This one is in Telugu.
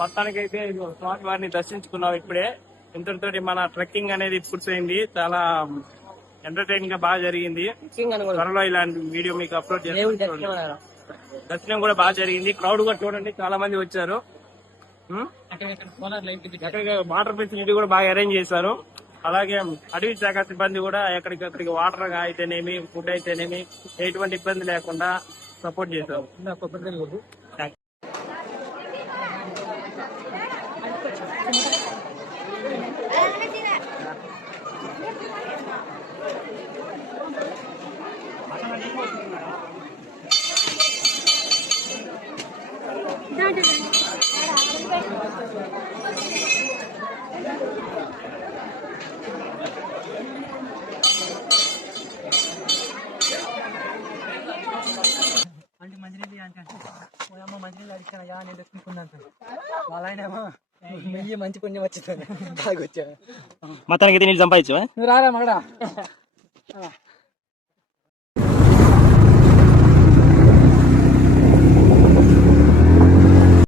మొత్తానికి అయితే స్వామి వారిని దర్శించుకున్నాం ఇప్పుడే. ఇంతటితో మన ట్రెక్కింగ్ అనేది పూర్తయింది. చాలా ఎంటర్టైనింగ్ గా బాగా జరిగింది. త్వరలో ఇలాంటి వీడియో మీకు అప్లోడ్ చేస్తాను. దర్శనం కూడా బాగా జరిగింది. క్రౌడ్ కూడా చూడండి, చాలా మంది వచ్చారు. వాటర్ ఫెసిలిటీ కూడా బాగా అరేంజ్ చేశారు. అలాగే అటవీ శాఖ సిబ్బంది కూడా ఎక్కడికక్కడికి వాటర్ అయితేనేమి, ఫుడ్ అయితేనేమి ఎటువంటి ఇబ్బంది లేకుండా సపోర్ట్ చేశారు. అంటే మంచినీళ్ళు అంటే అమ్మ మంచినీళ్ళు అడిగానయ్యా నేను తెచ్చుకున్నాను. వాళ్ళేమో మెయ్యి మంచి పుణ్యం వచ్చింది. మొత్తానికి నీళ్ళు సంపాదించవా? నువ్వు రారా మగడా.